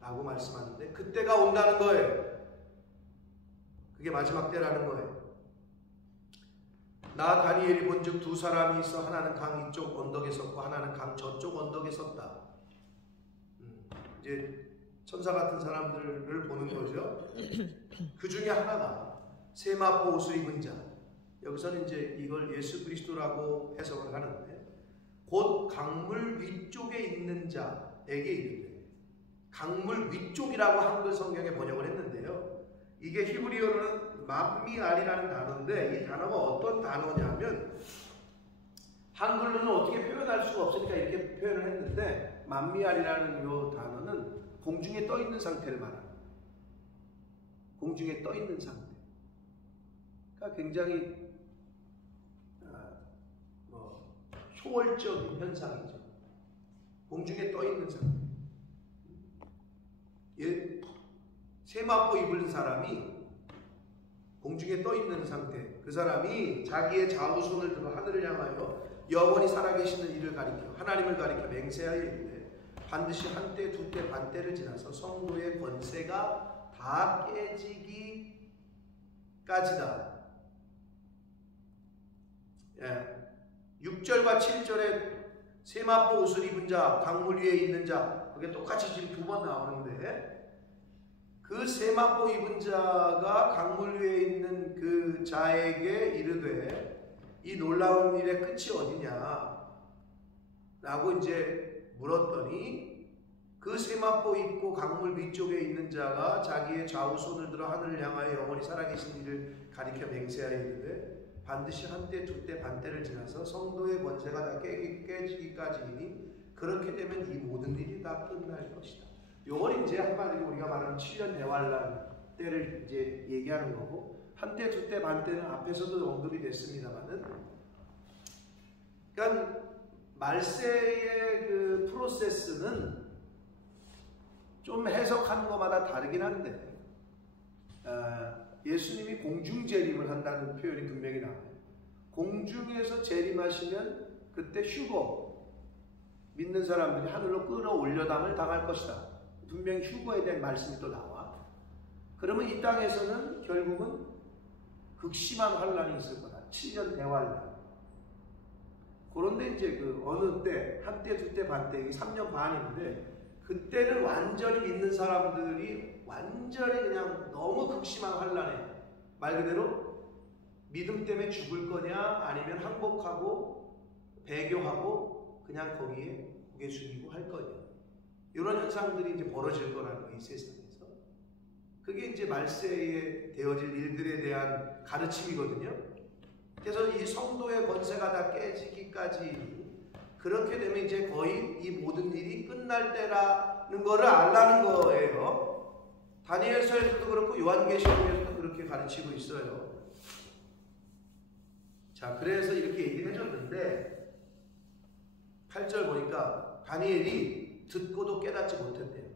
라고 말씀하는데 그때가 온다는 거예요. 그게 마지막 때라는 거예요. 나 다니엘이 본즉 두 사람이 있어 하나는 강 이쪽 언덕에 섰고 하나는 강 저쪽 언덕에 섰다. 이제 천사 같은 사람들을 보는 거죠. 그 중에 하나가 세마포 옷을 입은 자. 여기서는 이제 이걸 예수 그리스도라고 해석을 하는데 곧 강물 위쪽에 있는 자에게 이르되. 강물 위쪽이라고 한글 성경에 번역을 했는데요. 이게 히브리어로는 맘미알이라는 단어인데 이 단어가 어떤 단어냐면 한글로는 어떻게 표현할 수가 없으니까 이렇게 표현을 했는데 맘미알이라는 이 단어는 공중에 떠 있는 상태를 말합니다. 공중에 떠 있는 상태. 그러니까 굉장히 초월적인 현상이죠. 공중에 떠 있는 상태. 세마포 입은 사람이 공중에 떠 있는 상태. 그 사람이 자기의 좌우손을 들어 하늘을 향하여 영원히 살아계시는 이를 가리켜 하나님을 가리켜 맹세하여 이르되 반드시 한때 두때 반때를 지나서 성도의 권세가 다 깨지기까지다. 6절과 7절에 세마포 옷을 입은 자, 강물 위에 있는 자, 그게 똑같이 지금 두 번 나오는데 그 세마포 입은 자가 강물 위에 있는 그 자에게 이르되 이 놀라운 일의 끝이 어디냐 라고 이제 물었더니 그 세마포 입고 강물 위쪽에 있는 자가 자기의 좌우손을 들어 하늘을 향하여 영원히 살아계신 이를 가리켜 맹세하여 이르되 반드시 한때 두때 반때를 지나서 성도의 권세가 다 깨지기까지이니 그렇게 되면 이 모든 일이 다 끝날 것이다. 요걸 이제 한마디로 우리가 말하는 7년 대환란 때를 이제 얘기하는 거고 한때 두때 반때는 앞에서도 언급이 됐습니다만은 그러니까 말세의 그 프로세스는 좀 해석하는 것마다 다르긴 한데 예수님이 공중 재림을 한다는 표현이 분명히 나와요. 공중에서 재림하시면 그때 휴거 믿는 사람들이 하늘로 끌어올려 담을 당할 것이다. 분명히 휴거에 대한 말씀이 또 나와. 그러면 이 땅에서는 결국은 극심한 환란이 있을 거다. 7년 대환란. 그런데 이제 그 어느 때 한때 두때 반때 3년 반인데 그때는 완전히 믿는 사람들이 완전히 그냥 너무 극심한 환란에 말 그대로 믿음 때문에 죽을 거냐 아니면 항복하고 배교하고 그냥 거기에 고개 숙이고 할 거냐 이런 현상들이 이제 벌어질 거라는 거예요. 이 세상에서. 그게 이제 말세에 되어질 일들에 대한 가르침이거든요. 그래서 이 성도의 권세가 다 깨지기까지 그렇게 되면 이제 거의 이 모든 일이 끝날 때라는 거를 알라는 거예요. 다니엘서에서도 그렇고 요한계시록에서도 그렇게 가르치고 있어요. 자, 그래서 이렇게 얘기를 해줬는데 8절 보니까 다니엘이 듣고도 깨닫지 못했대요.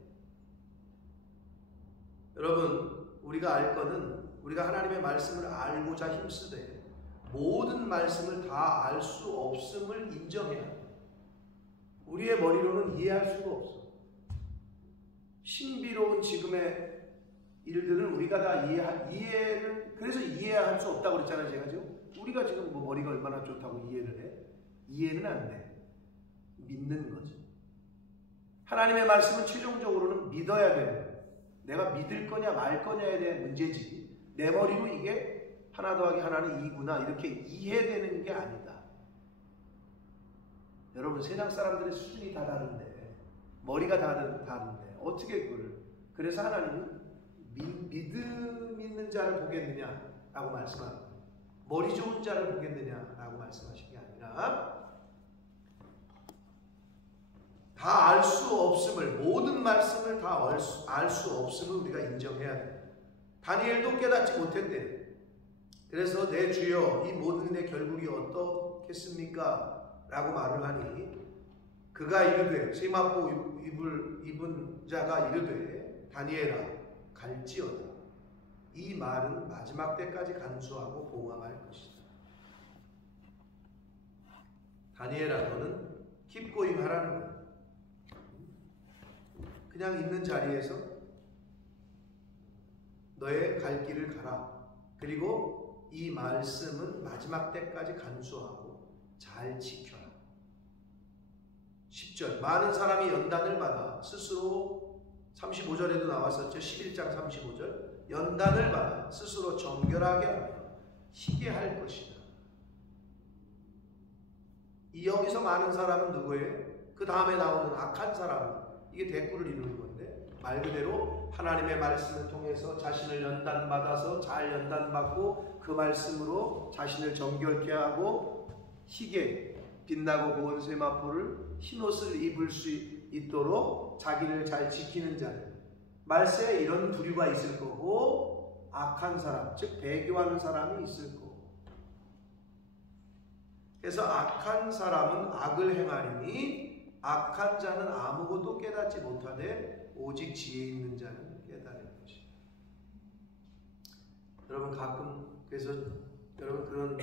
여러분, 우리가 알 거는 우리가 하나님의 말씀을 알고자 힘쓰되 모든 말씀을 다 알 수 없음을 인정해야 해요. 우리의 머리로는 이해할 수가 없어. 신비로운 지금의 일들을 우리가 다 이해는 그래서 이해할 수 없다고 그랬잖아요. 제가 지금 우리가 지금 뭐 머리가 얼마나 좋다고 이해를 해? 이해는 안 돼. 믿는 거지. 하나님의 말씀은 최종적으로는 믿어야 돼요. 내가 믿을 거냐 말 거냐에 대한 문제지. 내 머리로 이게 하나 더하기 하나는 2구나 이렇게 이해되는 게 아니다. 여러분 세상 사람들의 수준이 다 다른데 머리가 다른데 어떻게 그걸 그래서 하나님은 믿음 있는 자를 보겠느냐라고 말씀합니다. 머리 좋은 자를 보겠느냐라고 말씀하신 게 아니라 다 알 수 없음을 모든 말씀을 다 알 수 없음을 우리가 인정해야 돼요. 다니엘도 깨닫지 못했대. 그래서 내 주여 이 모든 일의 결국이 어떻겠습니까? 라고 말을 하니 그가 이르되 세마포 입은 자가 이르되 다니엘아 갈지어다. 이 말은 마지막 때까지 간수하고 봉함할 것이다. 다니엘아 너는 keep going 하라는 거야. 그냥 있는 자리에서 너의 갈 길을 가라. 그리고 이 말씀은 마지막 때까지 간수하고 잘 지켜라. 10절 많은 사람이 연단을 받아 스스로 35절에도 나왔었죠. 11장 35절 연단을 받아 스스로 정결하게 하며 희게 할 것이다. 이 여기서 많은 사람은 누구예요? 그 다음에 나오는 악한 사람은 이게 대꾸를 이루는 건데 말 그대로 하나님의 말씀을 통해서 자신을 연단받아서 잘 연단받고 그 말씀으로 자신을 정결케 하고 희게 빛나고 고운 세마포를 흰옷을 입을 수 있도록 자기를 잘 지키는 자들 말세에 이런 부류가 있을 거고 악한 사람 즉 배교하는 사람이 있을 거고 그래서 악한 사람은 악을 행하리니 악한 자는 아무것도 깨닫지 못하되 오직 지혜 있는 자는 깨달을 것이다. 여러분 가끔 그래서 여러분 그런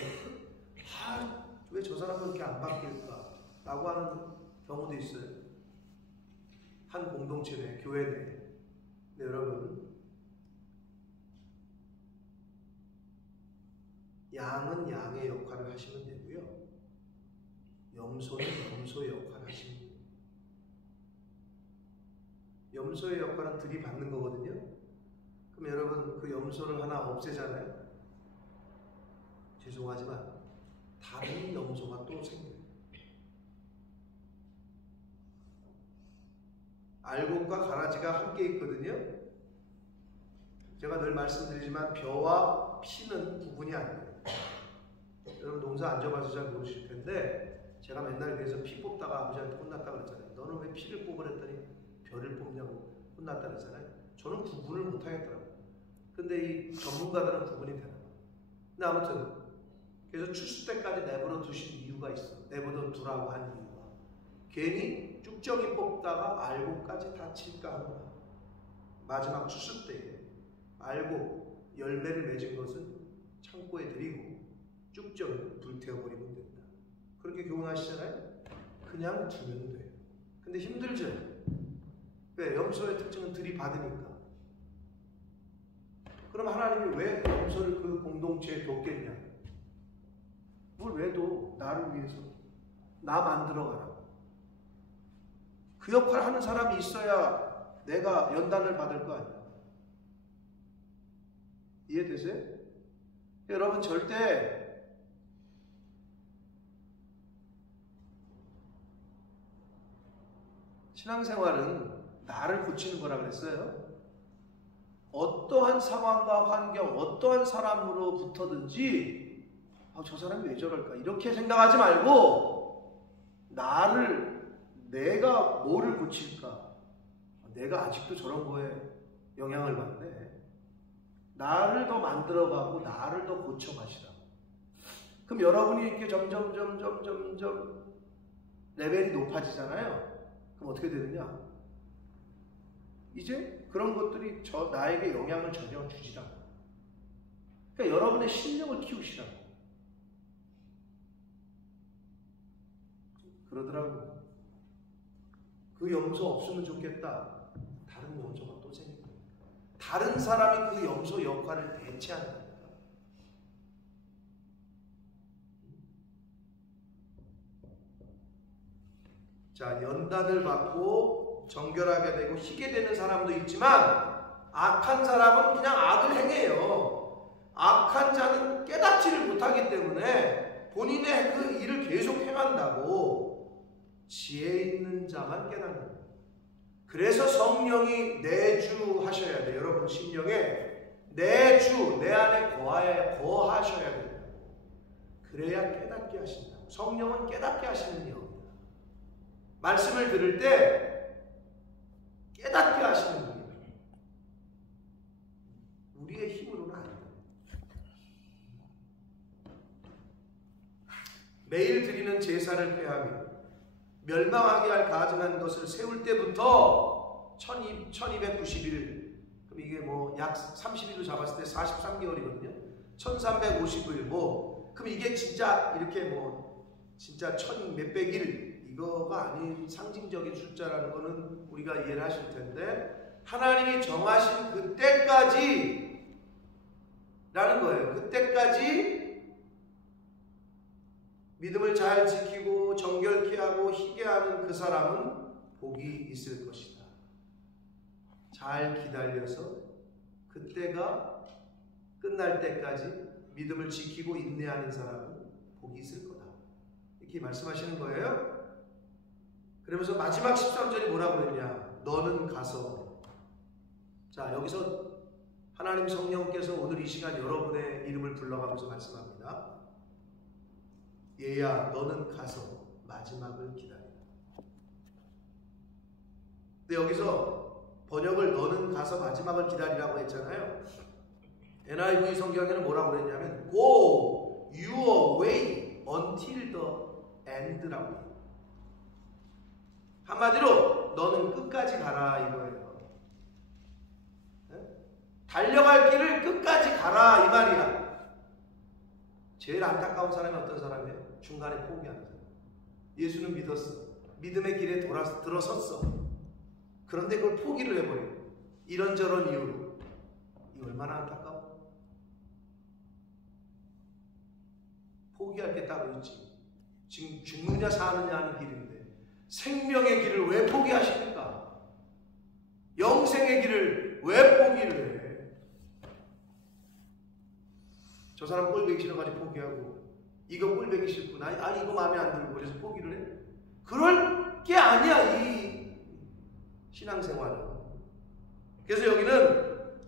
왜 저 사람은 이렇게 안 바뀔까? 라고 하는 경우도 있어요. 한 공동체 내, 교회 내. 근데 여러분 양은 양의 역할을 하시면 되고요. 염소는 염소의 역할을 하시면 돼요. 염소의 역할은 들이받는 거거든요. 그럼 여러분 그 염소를 하나 없애잖아요. 죄송하지만 다른 염소가 또 생겨요. 알곡과 가라지가 함께 있거든요. 제가 늘 말씀드리지만 벼와 피는 구분이 안 돼요. 여러분 농사 안 져봐서 잘 모르실 텐데 제가 맨날 그래서 피 뽑다가 아버지한테 혼났다 그랬잖아요. 너는 왜 피를 뽑으랬더니 벼를 뽑냐고 혼났다 그랬잖아요. 저는 구분을 못 하겠더라고요. 근데 이 전문가들은 구분이 되나 봐요. 근데 아무튼 그래서 추수 때까지 내버려 두신 이유가 있어. 내버려 두라고 한 이유가 괜히 쭉정이 뽑다가 알곡까지 다 칠까 하구나. 마지막 추수 때에 알곡 열매를 맺은 것은 창고에 들이고 쭉정이 불태워버리면 된다. 그렇게 교훈하시잖아요. 그냥 두면 돼요. 근데 힘들죠. 왜? 염소의 특징은 들이받으니까. 그럼 하나님이 왜 염소를 그 공동체에 뒀겠냐? 뭘 왜 둬? 나를 위해서. 나 만들어가라. 그 역할 하는 사람이 있어야 내가 연단을 받을 거 아니야. 이해되세요? 여러분 절대 신앙생활은 나를 고치는 거라 그랬어요. 어떠한 상황과 환경, 어떠한 사람으로부터든지 저 사람이 왜 저럴까? 이렇게 생각하지 말고 내가 뭐를 고칠까? 내가 아직도 저런 거에 영향을 받네. 나를 더 만들어가고 나를 더 고쳐가시라. 그럼 여러분이 이렇게 점점 레벨이 높아지잖아요. 그럼 어떻게 되느냐? 이제 그런 것들이 나에게 영향을 전혀 주지 않아. 그러니까 여러분의 실력을 키우시라고. 그러더라고. 그 염소 없으면 좋겠다. 다른 염소가 또 생긴 거예요. 다른 사람이 그 염소 역할을 대체하는 겁니다. 자, 연단을 받고 정결하게 되고 희게 되는 사람도 있지만 악한 사람은 그냥 악을 행해요. 악한 자는 깨닫지를 못하기 때문에 본인의 그 일을 계속 행한다고. 지혜 있는 자만 깨닫는 거예요. 그래서 성령이 내주하셔야 돼요. 여러분 심령에 내주, 내 안에 거하셔야 돼요. 그래야 깨닫게 하신다고. 성령은 깨닫게 하시는 영입니다. 말씀을 들을 때 깨닫게 하시는 분이에요. 우리의 힘으로는 아니다. 매일 드리는 제사를 폐하며 멸망하게 할 가증한 것을 세울 때부터 1290일, 그럼 이게 뭐 약 30일로 잡았을 때 43개월이거든요. 1350일 그럼 이게 진짜 이렇게 진짜 1000몇백일 이거가 아닌 상징적인 숫자라는 거는 우리가 이해를 하실 텐데, 하나님이 정하신 그때까지 라는 거예요. 그때까지 믿음을 잘 지키고 정결케 하고 희게 하는 그 사람은 복이 있을 것이다. 잘 기다려서 그때가 끝날 때까지 믿음을 지키고 인내하는 사람은 복이 있을 거다. 이렇게 말씀하시는 거예요. 그러면서 마지막 13절이 뭐라고 그랬냐? 너는 가서. 자, 여기서 하나님 성령께서 오늘 이 시간 여러분의 이름을 불러가면서 말씀합니다. 얘야, 너는 가서 마지막을 기다려. 근데 여기서 번역을 너는 가서 마지막을 기다리라고 했잖아요. NIV 성경에는 뭐라고 그랬냐면 Go your way until the end라고 해요. 한마디로 너는 끝까지 가라 이거예요. 달려갈 길을 끝까지 가라 이 말이야. 제일 안타까운 사람이 어떤 사람이에요? 중간에 포기하는 사람. 예수는 믿었어. 믿음의 길에 들어섰어. 그런데 그걸 포기를 해버려. 이런저런 이유로. 이 얼마나 안타까워? 포기할 게 따로 있지. 지금 죽느냐 사느냐 하는 길인데 생명의 길을 왜 포기하십니까? 영생의 길을 왜 포기를 해? 저 사람 꼴보기 싫어가지고 포기하고, 이거 꼴보기 싫구나, 이거 마음에 안 들고 그래서 포기를 해? 그럴 게 아니야, 이 신앙생활은. 그래서 여기는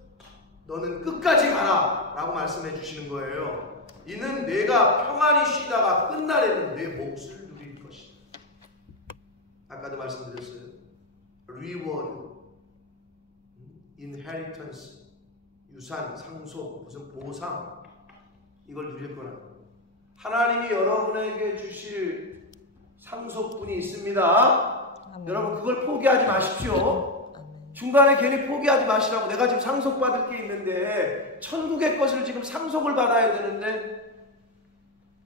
너는 끝까지 가라 라고 말씀해 주시는 거예요. 이는 내가 평안히 쉬다가 끝날에는 내 몫을 누릴 것이다. 아까도 말씀드렸어요. reward, inheritance, 유산, 상속, 무슨 보상, 이걸 누릴 거라고. 하나님이 여러분에게 주실 상속분이 있습니다. 아멘. 여러분 그걸 포기하지 마십시오. 아멘. 중간에 괜히 포기하지 마시라고. 내가 지금 상속받을 게 있는데, 천국의 것을 지금 상속을 받아야 되는데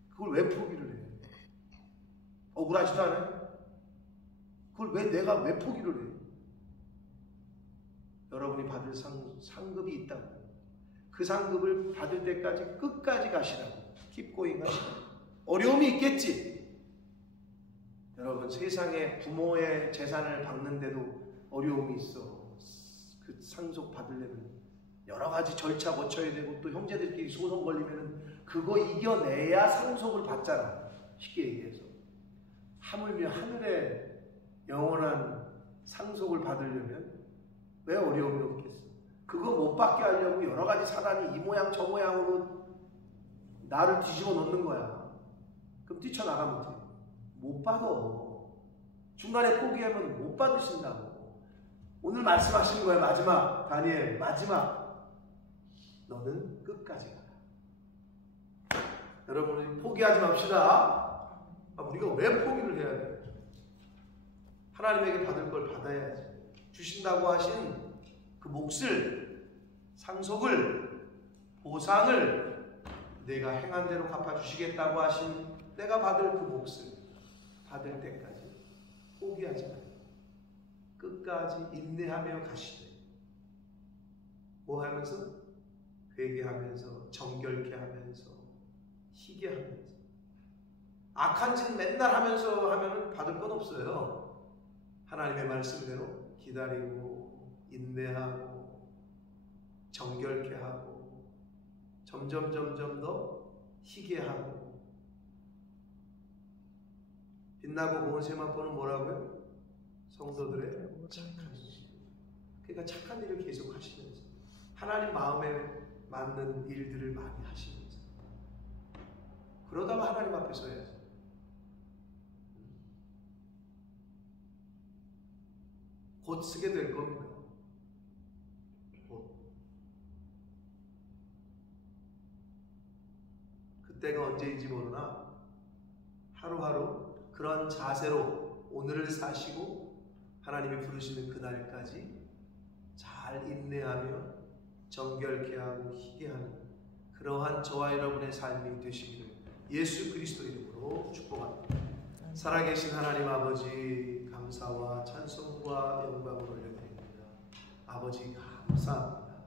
그걸 왜 포기를 해? 억울하지도 않아요? 그걸 내가 왜 포기를 해? 여러분이 받을 상급이 있다고. 그 상급을 받을 때까지 끝까지 가시라고. Keep going 하시라고. 어려움이 있겠지. 여러분 세상에 부모의 재산을 받는데도 어려움이 있어. 그 상속 받으려면 여러 가지 절차 거쳐야 되고, 또 형제들끼리 소송 걸리면 그거 이겨내야 상속을 받잖아. 쉽게 얘기해서. 하물며 하늘에 영원한 상속을 받으려면 왜 어려움이 없겠어? 그거 못 받게 하려고 여러 가지 사단이 이 모양 저 모양으로 나를 뒤집어 놓는 거야. 그럼 뛰쳐나가면 돼. 못 받아. 중간에 포기하면 못 받으신다고. 오늘 말씀하시는 거예요. 마지막, 다니엘, 마지막. 너는 끝까지 가라. 여러분, 포기하지 맙시다. 우리가 왜 포기를 해야 돼? 하나님에게 받을 걸 받아야지. 주신다고 하신 그 몫을, 상속을, 보상을 내가 행한 대로 갚아주시겠다고 하신 내가 받을 그 몫을 받을 때까지 포기하지 말고 끝까지 인내하며 가시되, 뭐 하면서? 회개하면서, 정결케 하면서, 희게 하면서. 악한 짓 맨날 하면서 하면 받을 건 없어요. 하나님의 말씀대로 기다리고 인내하고 정결케 하고 점점 더 희게 하고. 빛나고 고운 세마포는 뭐라고요? 성도들의 착한 일. 그러니까 착한 일을 계속 하시면서 하나님 마음에 맞는 일들을 많이 하시면서, 그러다가 하나님 앞에 서야지. 곧 쓰게 될 겁니다. 곧. 그때가 언제인지 모르나 하루하루 그런 자세로 오늘을 사시고 하나님이 부르시는 그날까지 잘 인내하며 정결케 하고 희게 하는 그러한 저와 여러분의 삶이 되시기를 예수 그리스도 이름으로 축복합니다. 살아계신 하나님 아버지, 감사와 찬송과 영광을 올려드립니다. 아버지 감사합니다.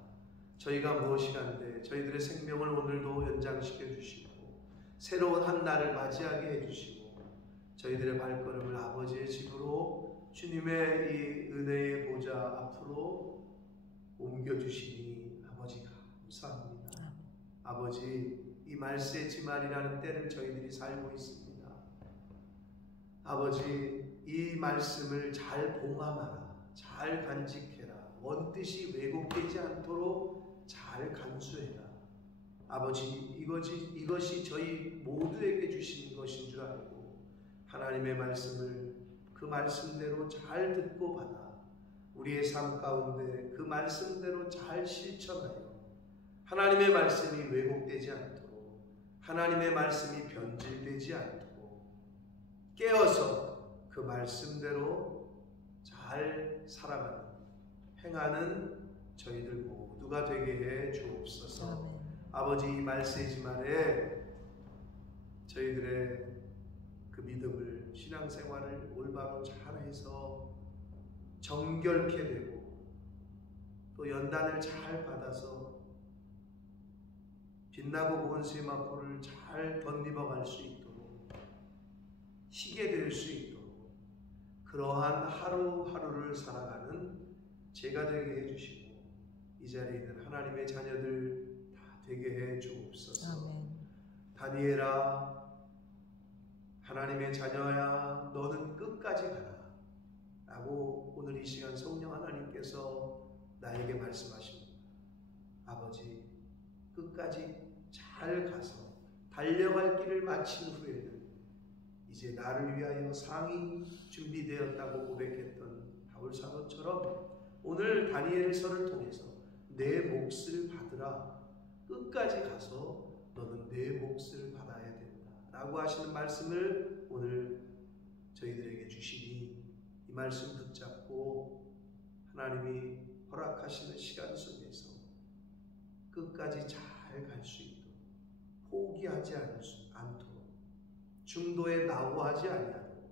저희가 무엇이간데 저희들의 생명을 오늘도 연장시켜 주시고 새로운 한 날을 맞이하게 해주시고 저희들의 발걸음을 아버지의 집으로 주님의 이 은혜의 보좌 앞으로 옮겨주시니 아버지 감사합니다. 아버지, 이 말세의 지말이라는 때를 저희들이 살고 있습니다. 아버지, 이 말씀을 잘 봉함하라, 잘 간직해라, 원뜻이 왜곡되지 않도록 잘 간수해라. 아버지, 이것이 저희 모두에게 주신 것인 줄 알고 하나님의 말씀을 그 말씀대로 잘 듣고 받아 우리의 삶 가운데 그 말씀대로 잘 실천하여 하나님의 말씀이 왜곡되지 않도록, 하나님의 말씀이 변질되지 않도록 깨어서 그 말씀대로 잘 살아가는, 행하는 저희들 모두가 되게 해 주옵소서. 아버지, 이 말세지만에 저희들의 그 믿음을, 신앙생활을 올바로 잘해서 정결케 되고 또 연단을 잘 받아서 빛나고 고운 세마포를 잘 덧입어갈 수 있도록, 희게 될 수 있도록 그러한 하루하루를 살아가는 제가 되게 해주시고 이 자리에 있는 하나님의 자녀들 다 되게 해 주옵소서. 아멘. 다니엘아, 하나님의 자녀야, 너는 끝까지 가라 라고 오늘 이 시간 성령 하나님께서 나에게 말씀하십니다. 아버지, 끝까지 잘 가서 달려갈 길을 마친 후에는 이제 나를 위하여 상이 준비되었다고 고백했던 바울 사도처럼 오늘 다니엘서를 통해서 내 몫을 받으라, 끝까지 가서 너는 내 몫을 받아야 된다 라고 하시는 말씀을 오늘 저희들에게 주시니 이 말씀 붙잡고 하나님이 허락하시는 시간 속에서 끝까지 잘 갈 수 있도록, 포기하지 않도록, 중도에 나고하지 아니하도록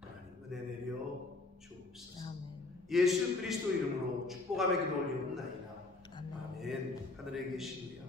하나님 은혜 내려 주옵소서. 아멘. 예수 그리스도 이름으로 축복하며 기도 올리옵나이다. 아멘. 아멘. 하늘에 계신 우리